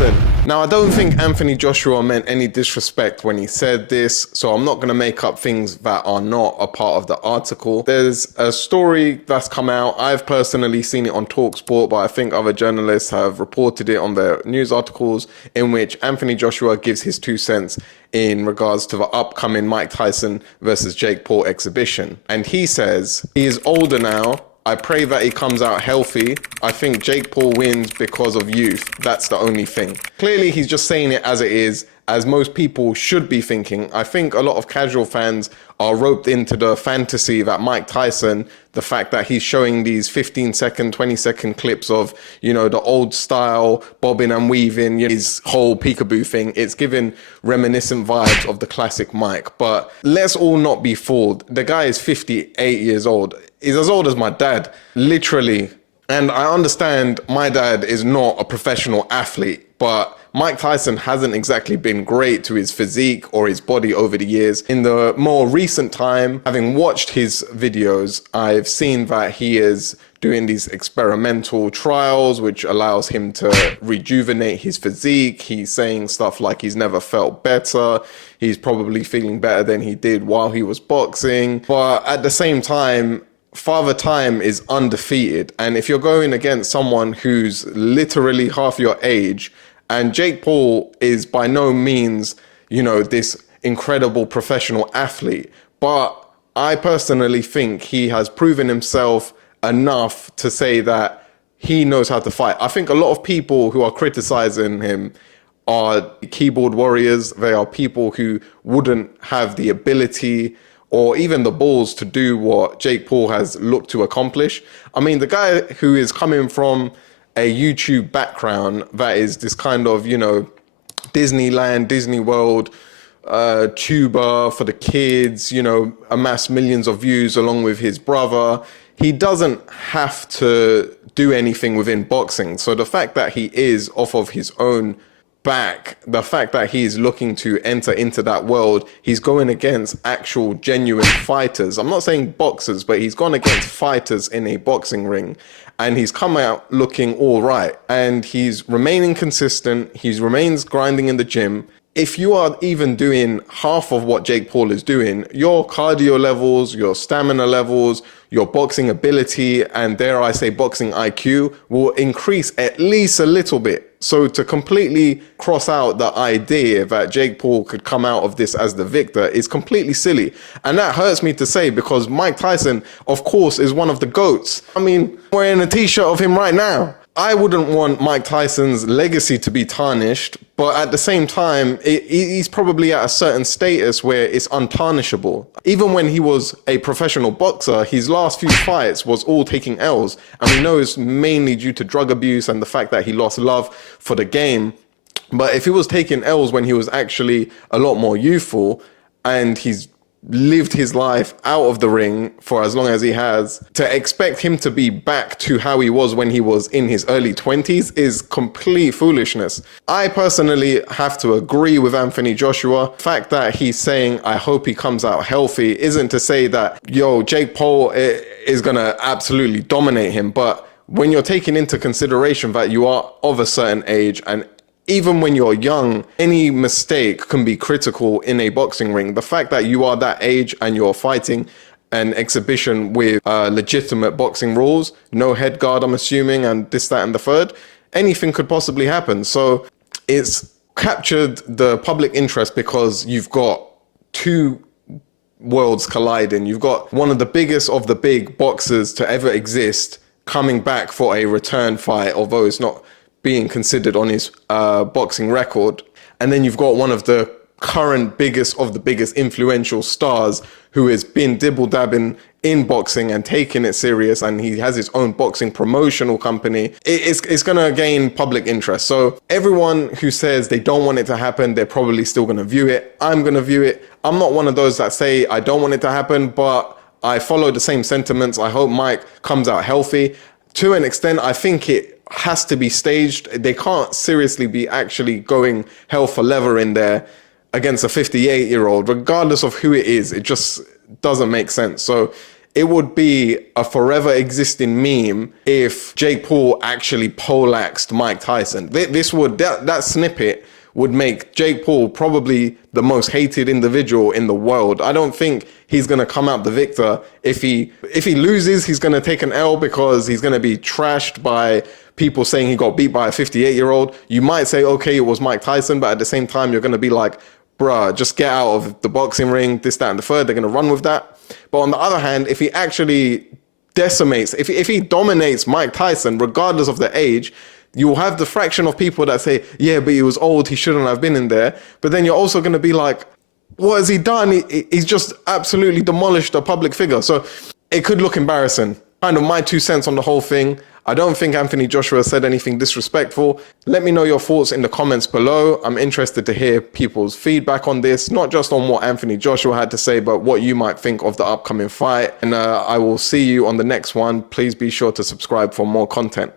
Tyson. Now, I don't think Anthony Joshua meant any disrespect when he said this, so I'm not going to make up things that are not a part of the article. There's a story that's come out. I've personally seen it on TalkSport, but I think other journalists have reported it on their news articles, in which Anthony Joshua gives his 2 cents in regards to the upcoming Mike Tyson versus Jake Paul exhibition. And he says, he is older now. I pray that he comes out healthy. I think Jake Paul wins because of youth. That's the only thing. Clearly, he's just saying it as it is, as most people should be thinking. I think a lot of casual fans are roped into the fantasy that Mike Tyson, the fact that he's showing these 15-second, 20-second clips of, you know, the old style, bobbing and weaving, his whole peekaboo thing. It's giving reminiscent vibes of the classic Mike. But let's all not be fooled. The guy is 58 years old. He's as old as my dad, literally. And I understand my dad is not a professional athlete, but Mike Tyson hasn't exactly been great to his physique or his body over the years. In the more recent time, having watched his videos, I've seen that he is doing these experimental trials, which allows him to rejuvenate his physique. He's saying stuff like he's never felt better. He's probably feeling better than he did while he was boxing. But at the same time, Father Time is undefeated. And if you're going against someone who's literally half your age, and Jake Paul is by no means, you know, this incredible professional athlete, but I personally think he has proven himself enough to say that he knows how to fight. I think a lot of people who are criticizing him are keyboard warriors. They are people who wouldn't have the ability or even the balls to do what Jake Paul has looked to accomplish. I mean, the guy who is coming from a YouTube background that is this kind of, you know, Disneyland, Disney World, tuber for the kids, you know, amass millions of views along with his brother. He doesn't have to do anything within boxing. So the fact that he is off of his own back, the fact that he's looking to enter into that world, he's going against actual genuine fighters. I'm not saying boxers, but he's gone against fighters in a boxing ring, and he's come out looking all right, and he's remaining consistent. He remains grinding in the gym. If you are even doing half of what Jake Paul is doing, your cardio levels, your stamina levels, your boxing ability, and dare I say boxing IQ will increase at least a little bit. So to completely cross out the idea that Jake Paul could come out of this as the victor is completely silly. And that hurts me to say, because Mike Tyson, of course, is one of the GOATs. I mean, I'm wearing a t-shirt of him right now. I wouldn't want Mike Tyson's legacy to be tarnished, but at the same time, he's probably at a certain status where it's untarnishable. Even when he was a professional boxer, his last few fights was all taking L's. And we know it's mainly due to drug abuse and the fact that he lost love for the game. But if he was taking L's when he was actually a lot more youthful, and he's lived his life out of the ring for as long as he has, to expect him to be back to how he was when he was in his early 20s is complete foolishness. I personally have to agree with Anthony Joshua. The fact that he's saying, I hope he comes out healthy, isn't to say that, yo, Jake Paul is gonna absolutely dominate him. But when you're taking into consideration that you are of a certain age, and even when you're young, any mistake can be critical in a boxing ring. The fact that you are that age and you're fighting an exhibition with legitimate boxing rules, no head guard, I'm assuming, and this, that, and the third, anything could possibly happen. So it's captured the public interest because you've got two worlds colliding. You've got one of the biggest of the big boxers to ever exist coming back for a return fight, although it's not being considered on his boxing record. And then you've got one of the current biggest of the biggest influential stars who has been dibble-dabbing in boxing and taking it serious, and he has his own boxing promotional company. It's going to gain public interest. So everyone who says they don't want it to happen, they're probably still going to view it. I'm going to view it. I'm not one of those that say I don't want it to happen, but I follow the same sentiments. I hope Mike comes out healthy. To an extent, I think it has to be staged. They can't seriously be actually going hell for leather in there against a 58-year-old, regardless of who it is. It just doesn't make sense. So it would be a forever existing meme if Jake Paul actually poleaxed Mike Tyson. That snippet would make Jake Paul probably the most hated individual in the world. I don't think he's going to come out the victor. If he loses, he's going to take an L because he's going to be trashed by people saying he got beat by a 58-year-old. You might say, okay, it was Mike Tyson, but at the same time, you're going to be like, bruh, just get out of the boxing ring, this, that, and the third. They're going to run with that. But on the other hand, if he actually decimates, if he dominates Mike Tyson, regardless of the age, you'll have the fraction of people that say, yeah, but he was old, he shouldn't have been in there. But then you're also going to be like, what has he done? He's just absolutely demolished a public figure. So it could look embarrassing. Kind of my 2 cents on the whole thing. I don't think Anthony Joshua said anything disrespectful. Let me know your thoughts in the comments below. I'm interested to hear people's feedback on this, not just on what Anthony Joshua had to say, but what you might think of the upcoming fight. And I will see you on the next one. Please be sure to subscribe for more content.